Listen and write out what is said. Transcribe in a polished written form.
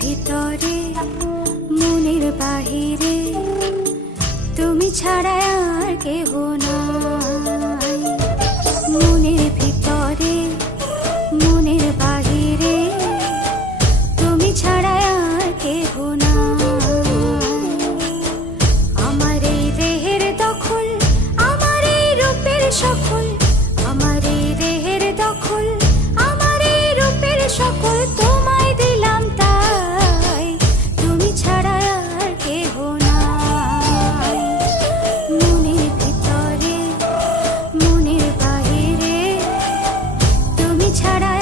ভিতরে মনের বাহিরে তুমি ছাড়া আর কেহ নাই। মনের ভিতরে মনের বাহিরে তুমি ছাড়া আর কেহ নাই। আমার এই দেহের দখল, আমার এই রূপের সকল, আমার এই দেহের দখল, আমার এই রূপের সকল তোমায় দিলাম তাই, তুমি ছাড়া আর কেহ নাই। মনের ভিতরে মনের বাহিরে তুমি ছাড়া